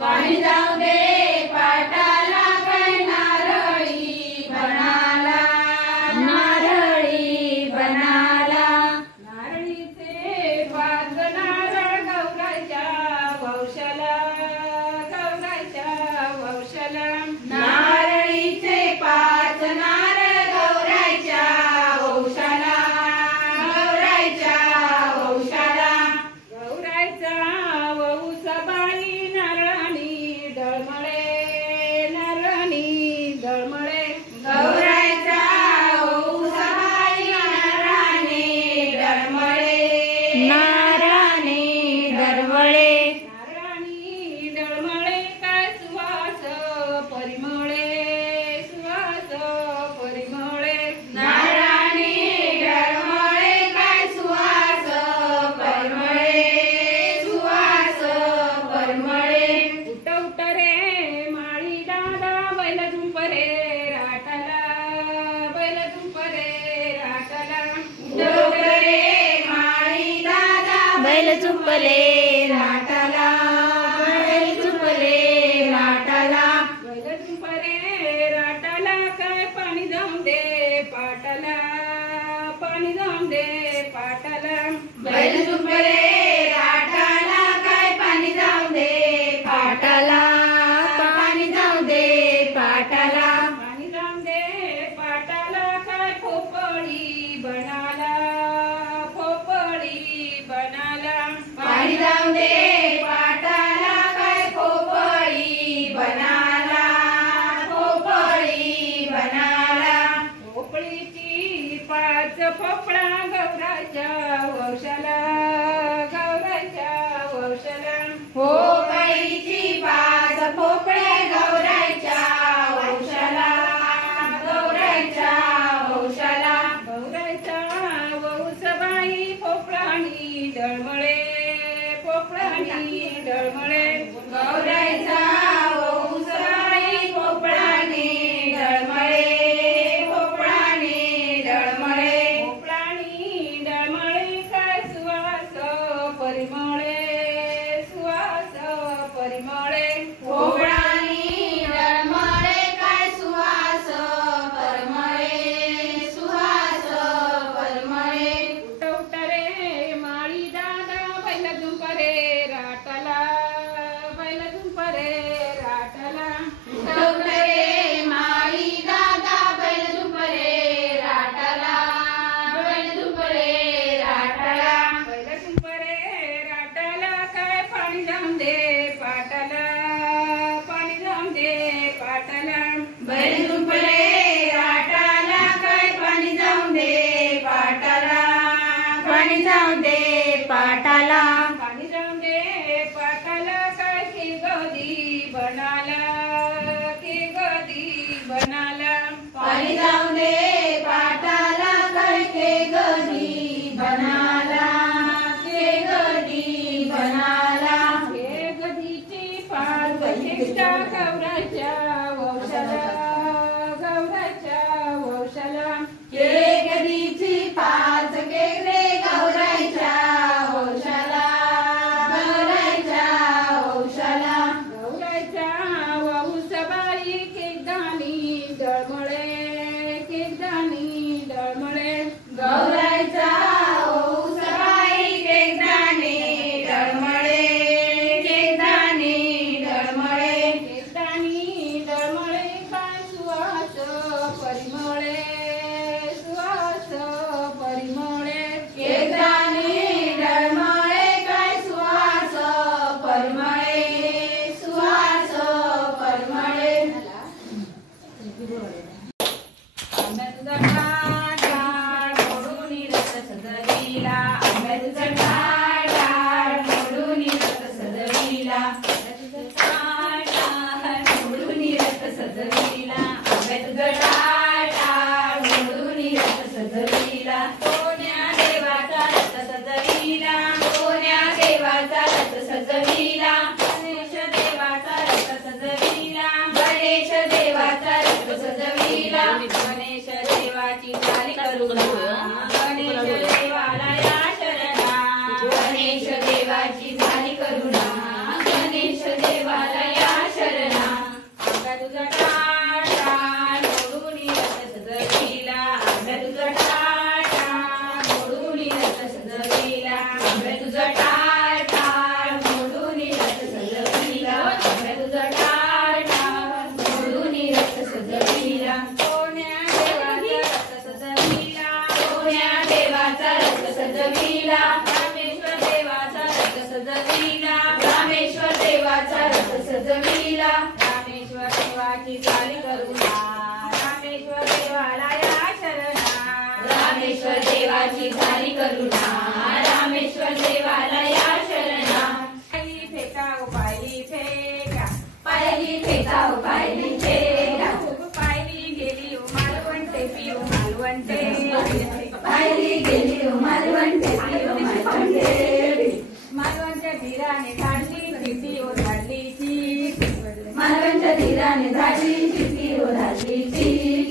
पाणी जाऊ दे पाटाला काय नारळी बनाला नारळी बनाला नारळीचे पाच नारळ गौराच्या वंशाला नारळीचे पाच नारळ गौराच्या वंशाला गौरायचा वंशबाई नारळानी डळमळे गौरायचा वंशबाई नारळानी डळमळे काय सुवास परिमळे नारळानी डळमळे काय सुवास परिमळे उठ उठ रे माळी दादा बैल झुंप रे राटाला उठ उठ रे माळी दादा बैल झुंपले राटाला काय पाणी जाऊन दे पाटाला बैल झुंपले राटाला काय पाणी जाऊन दे पाटाला पाणी जाऊ दे पाटाला काय पोपळी बनाला पाणी जाऊन दे पाटाला काय पोपळी बनाला पोपळीची पाच पोपळा गौराच्या वंशाला पोपळीची पाच पोपळे गौराच्या वंशाला गौराच्या वंशबाई पोपळानी डळमळे गौरायचा वंशबाई पोपळानी डळमळे काय सुवास परिमळे पोपळानी डळमळे काय सुवास परिमळे उठ उठ रे माळी दादा बैल झुंप रे राटाला उठ उठ रे माळी दादा बैल झुंप रे राटाला काय पाणी जाऊन दे पाटाला बैल झुंपले राटाला काय पाणी जाऊन दे पाटाला काय के गदी बनाला पाणी जाऊन दे पाटाला काय के गदी बनाला के गदीची पाच वैशिष्ट्या गौराच्या वंशाला के गदीची पाच केकडे गौराच्या वंशाला गौराच्या वंशबाई केकदानी डळमळे गौरायचा वंशबाई केकदानी डळमळे काय सुवास परिमळे केकदानी डळमळे काय सुवास परिमळे आंब्याचा डाळ मोडून रस सजविला आंब्याचा डाळ मोडून रस सजविला कोण्या देवाचा रथ सजविला गणेश देवाचा रथ सजविला गणेश देवाची झाली करुणा गणेश देवाला या शरणा गणेश देवाची झाली करुणा गणेश देवाला देवाची झाली करुणा रामेश्वर देवाला या शरणा रामेश्वर देवाची झाली करुणा रामेश्वर देवाला या शरणा पायली फेका ओ पायली फेका पायली फेका ओ पायली फेका पायली गेली ओ मालवणते पिओ मालवणते पायली गेली ओ मालवणते पिओ मालवणते मालवणच्या धीराने धाडली चिठी ओ धाडली चिठी मालवणच्या धीराने धाडली चिठी ओ धाडली चिठी